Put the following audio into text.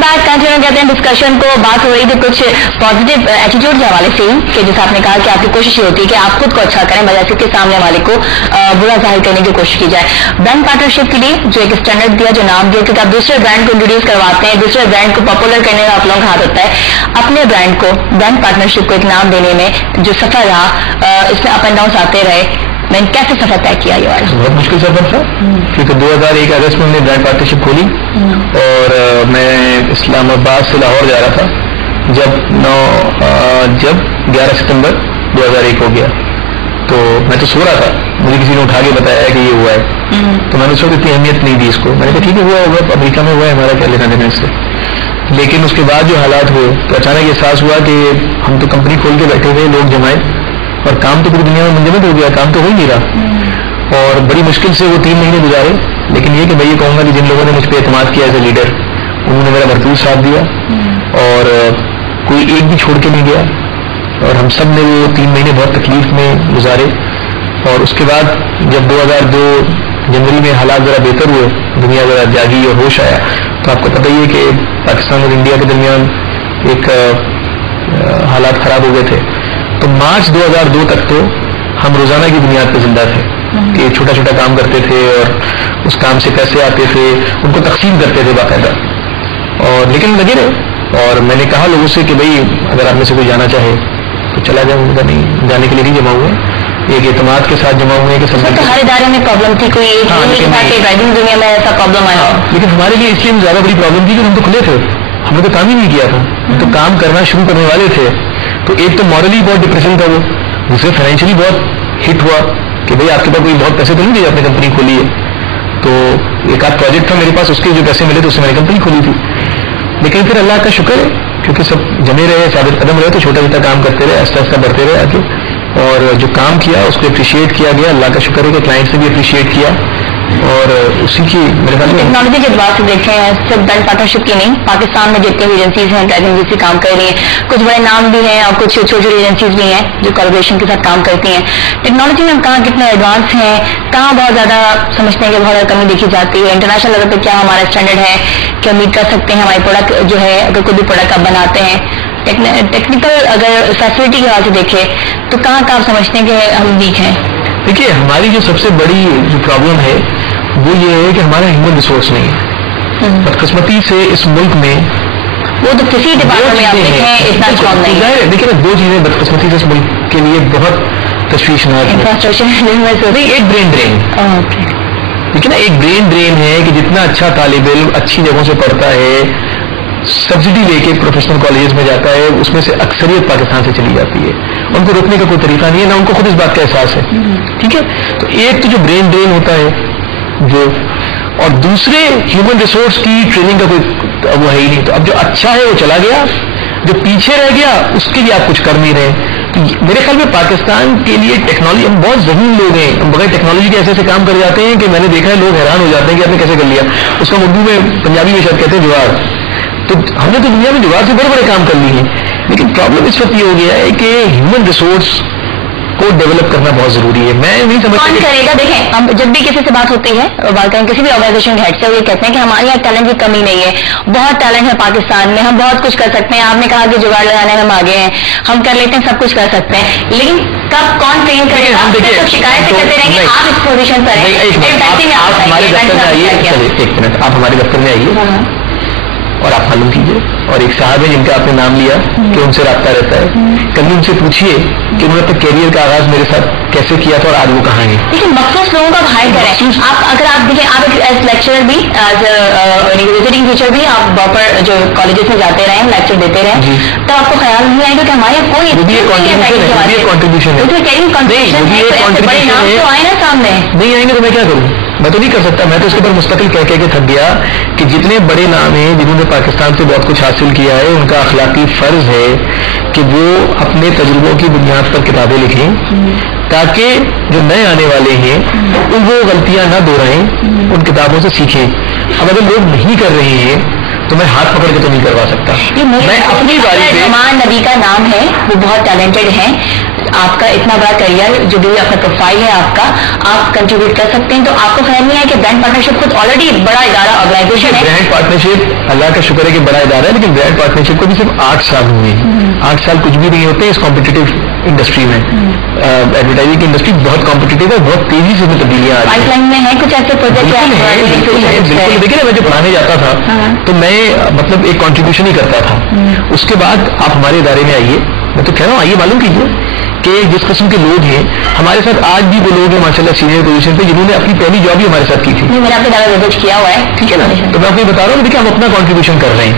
Welcome back. Continue करते हैं discussion को। बात हो रही थी कुछ पॉजिटिव एटीट्यूड के हवाले से ही, कि जैसे आपने कहा कि आपकी कोशिश ये होती है कि आप खुद को अच्छा करें बजाय इसके सामने वाले को बुरा जाहिर करने की कोशिश की जाए। ब्रांड पार्टनरशिप के लिए जो एक स्टैंडर्ड दिया, जो नाम दिया, क्योंकि आप दूसरे ब्रांड को इंट्रोड्यूस करवाते हैं, दूसरे ब्रांड को पॉपुलर करने में आप लोगों का हाथ होता है। अपने ब्रांड को, ब्रांड पार्टनरशिप को एक नाम देने में जो सफर रहा, इसमें अप एंड डाउन आते रहे, मैंने कैसे सफर तय किया ये वाला? बहुत मुश्किल सफर था, क्योंकि 2001 अगस्त में हमने ब्रांड पार्टनरशिप खोली और मैं इस्लामाबाद से लाहौर जा रहा था जब 11 सितंबर 2001 हो गया। तो मैं तो सो रहा था, मुझे किसी ने उठा के बताया कि ये हुआ है, तो मैंने उस वक्त इतनी अहमियत नहीं दी इसको। मैंने कहा ठीक है, हुआ होगा, अमेरिका में हुआ है, हमारा क्या लेना देना इससे। लेकिन उसके बाद जो हालात हुए तो अचानक एहसास हुआ कि हम तो कंपनी खोल के बैठे हुए, लोग जमाए, और काम तो पूरी दुनिया में मुंजमद हो गया, काम तो हो ही नहीं रहा। और बड़ी मुश्किल से वो 3 महीने गुजारे। लेकिन ये कि मैं ये कहूँगा कि जिन लोगों ने मुझ पर एतमाद किया एज ए लीडर, उन्होंने मेरा भरपूर साथ दिया और कोई एक भी छोड़ के नहीं गया। और हम सब ने वो 3 महीने बहुत तकलीफ में गुजारे। और उसके बाद जब 2002 जनवरी में हालात ज़रा बेहतर हुए, दुनिया ज़रा जागी और होश आया, तो आपको पता ही है कि पाकिस्तान और इंडिया के दरमियान एक हालात ख़राब हो गए थे। तो मार्च 2002 तक तो हम रोजाना की बुनियाद पर जिंदा थे, कि छोटा छोटा काम करते थे और उस काम से पैसे आते थे, उनको तकसीम करते थे बाकायदा। और लेकिन लगे रहे। और मैंने कहा लोगों से कि भाई अगर आप में से कोई जाना चाहे तो चला जाए। उनका नहीं, जाने के लिए नहीं जमा हुए, एक एतमाद के साथ जमा हुए कि सब। तो हर इदारे में प्रॉब्लम थी, कोई एक ड्राइविंग दुनिया में ऐसा प्रॉब्लम आया। लेकिन हमारे लिए इसलिए ज्यादा बड़ी प्रॉब्लम थी कि हम तो खुले थे, हमने तो काम ही नहीं किया था, हम तो काम करना शुरू करने वाले थे। तो एक तो मॉरली बहुत डिप्रेशन था वो, दूसरे फाइनेंशियली बहुत हिट हुआ कि भाई आपके पास कोई बहुत पैसे तो नहीं दिए, आपने कंपनी खोली है। तो एक आध प्रोजेक्ट था मेरे पास, उसके जो पैसे मिले तो उससे मैंने कंपनी खोली थी। लेकिन फिर अल्लाह का शुक्र है, क्योंकि सब जमे रहे, साबित कदम रहे, तो छोटा छोटा काम करते रहे, आस्ता आस्ता बढ़ते रहे आगे। और जो काम किया उसको अप्रिशिएट किया गया। अल्लाह का शुक्र है कि क्लाइंट्स ने भी अप्रिशिएट किया। और उसी की मेरे ख्याल में टेक्नोलॉजी के एतबार से देखें, सिर्फ ब्रांड पार्टनरशिप की नहीं, पाकिस्तान में जितनी भी एजेंसीज हैं ड्राइविंग एजेंसी काम कर रही हैं, कुछ बड़े नाम भी हैं और कुछ छोटी छोटी एजेंसीज भी हैं जो कोलैबोरेशन के साथ काम करती हैं। टेक्नोलॉजी में हम कहाँ कितने एडवांस हैं, कहाँ बहुत ज़्यादा समझते हैं कि बहुत ज़्यादा कमी देखी जाती है। इंटरनेशनल लेवल पर क्या हमारा स्टैंडर्ड है, क्या उम्मीद कर सकते हैं हमारे प्रोडक्ट जो है, अगर कोई भी प्रोडक्ट आप बनाते हैं, टेक्निकल अगर फैसिलिटी के हाथ से देखें तो कहाँ कहाँ समझते हैं कि हम वीक हैं? देखिए, हमारी जो सबसे बड़ी जो प्रॉब्लम है वो ये है कि हमारा ह्यूमन रिसोर्स नहीं है। बदकिस्मती से इस मुल्क में वो तो किसी डिपार्टमेंट में आप देखें इतना स्ट्रॉन्ग नहीं है। देखिए ना, 2 चीजें बदकिस्मती से इस मुल्क के लिए बहुत तशवीशनाक है। इंफ्रास्ट्रक्चर नहीं, एक ब्रेन ड्रेन। देखिए ना, एक ब्रेन ड्रेन है कि जितना अच्छा तालिब इल्म अच्छी जगहों से पढ़ता है, सब्सिडी लेके प्रोफेशनल कॉलेजेस में जाता है, उसमें से अक्सरियत पाकिस्तान से चली जाती है। उनको रोकने का कोई तरीका नहीं है, ना उनको खुद इस बात का एहसास है। ठीक है, तो एक तो जो ब्रेन ड्रेन होता है जो, और दूसरे ह्यूमन रिसोर्स की ट्रेनिंग का कोई वो है ही नहीं। तो अब जो अच्छा है वो चला गया, जो पीछे रह गया उसके लिए आप कुछ कर नहीं रहे। तो मेरे ख्याल में पाकिस्तान के लिए टेक्नोलॉजी, हम बहुत ज़हीन लोग हैं, हम बगैर टेक्नोलॉजी के ऐसे ऐसे काम कर जाते हैं कि मैंने देखा है लोग हैरान हो जाते हैं कि आपने कैसे कर लिया। उसका उर्दू में, पंजाबी में शायद कहते हैं जुगाड़। तो हमने तो दुनिया में जुगाड़ से बड़े बड़े काम कर लिए हैं। लेकिन प्रॉब्लम इस वक्त ये हो गया है कि ह्यूमन रिसोर्स को डेवलप करना बहुत जरूरी है। मैं नहीं समझता कौन करेगा। देखें, हम जब भी किसी से बात होती है, बात करें किसी भी ऑर्गेनाइजेशन के हेड से, वो ये कहते हैं कि हमारे यहाँ टैलेंट की कमी नहीं है, बहुत टैलेंट है पाकिस्तान में, हम बहुत कुछ कर सकते हैं। आपने कहा कि जुगाड़ लगाने में हम आगे हैं, हम कर लेते हैं, सब कुछ कर सकते हैं। लेकिन कब कौन ट्रेन करेगा? आप सब शिकायत करते रहेंगे, आप इस पोजीशन पर हैं। आप हमारे दफ्तर में आइए, एक मिनट, आप हमारे दफ्तर में आइए और आप मालूम कीजिए। और एक साहब है जिनका आपने नाम लिया कि उनसे राब्ता रहता है, कभी उनसे पूछिए कि उन्होंने अपने कैरियर का आगाज मेरे साथ कैसे किया था और आज वो कहाँ है। लेकिन मखसूस लोगों का हायर करें। आप अगर आप देखिए, आप एज लेक्चरर भी, एज विजिटिंग टीचर भी, आप प्रॉपर जो कॉलेजेस में जाते रहे, लेक्चर देते रहे, तो आपको ख्याल नहीं आएगा कि हमारे कोई कॉन्ट्रीब्यूशन है, बड़े नाम तो आए ना सामने। नहीं आएंगे तो मैं क्या करूँ? मैं तो नहीं कर सकता। मैं तो इसके ऊपर मुस्तकिल कह के थक गया कि जितने बड़े नाम हैं जिन्होंने पाकिस्तान से बहुत कुछ हासिल किया है, उनका अखलाकी फर्ज है कि वो अपने तजुर्बों की बुनियाद पर किताबें लिखें, ताकि जो नए आने वाले हैं वो गलतियां ना दोहराएं, उन किताबों से सीखें। अब अगर लोग नहीं कर रहे हैं तो मैं हाथ पकड़ के तो नहीं करवा सकता। मैं अपनी बारी पे, नबी का नाम है, वो बहुत टैलेंटेड है, آپ کا اتنا بڑا کریئر جو بھی آپ کا پروفائل ہے آپ کا، آپ کنٹریبیوٹ کر سکتے ہیں. تو آپ کو خیال نہیں ہے کہ برانڈ پارٹنرشپ خود آلریڈی بڑا ادارہ آرگنائزیشن ہے؟ برانڈ پارٹنرشپ اللہ کا شکر ہے کہ بڑا ادارہ ہے، لیکن برانڈ پارٹنرشپ کو بھی صرف 8 سال ہوئے ہیں. 8 سال کچھ بھی نہیں ہوتے اس کمپٹیٹیو انڈسٹری میں. ایڈورٹائزنگ کی انڈسٹری بہت کمپٹیٹیو ہے، بہت تیزی سے تبدیلیاں آ رہی ہیں. پائپ لائن میں ہے کچھ ایسے پروجیکٹ؟ بالکل. دیکھیں نا، میں جب پڑھانے جاتا تھا تو میں مطلب ایک کنٹریبیوشن ہی کرتا تھا. اس کے بعد آپ ہمارے ادارے میں آئیے، میں تو کہہ رہا ہوں آئیے، معلوم کیجیے کہ جس قسم کے لوگ ہیں ہمارے ساتھ آج بھی وہ لوگ ہیں ماشاءاللہ سینئر پوزیشن پہ، جنہوں نے اپنی پہلی جاب ہی ہمارے ساتھ کی تھی. میں نے آپ کے دعوے کیا ہوا ہے، ٹھیک ہے نا. تو میں آپ کو یہ بتا رہا ہوں، دیکھیں ہم اپنا کنٹریبیوشن کر رہے ہیں.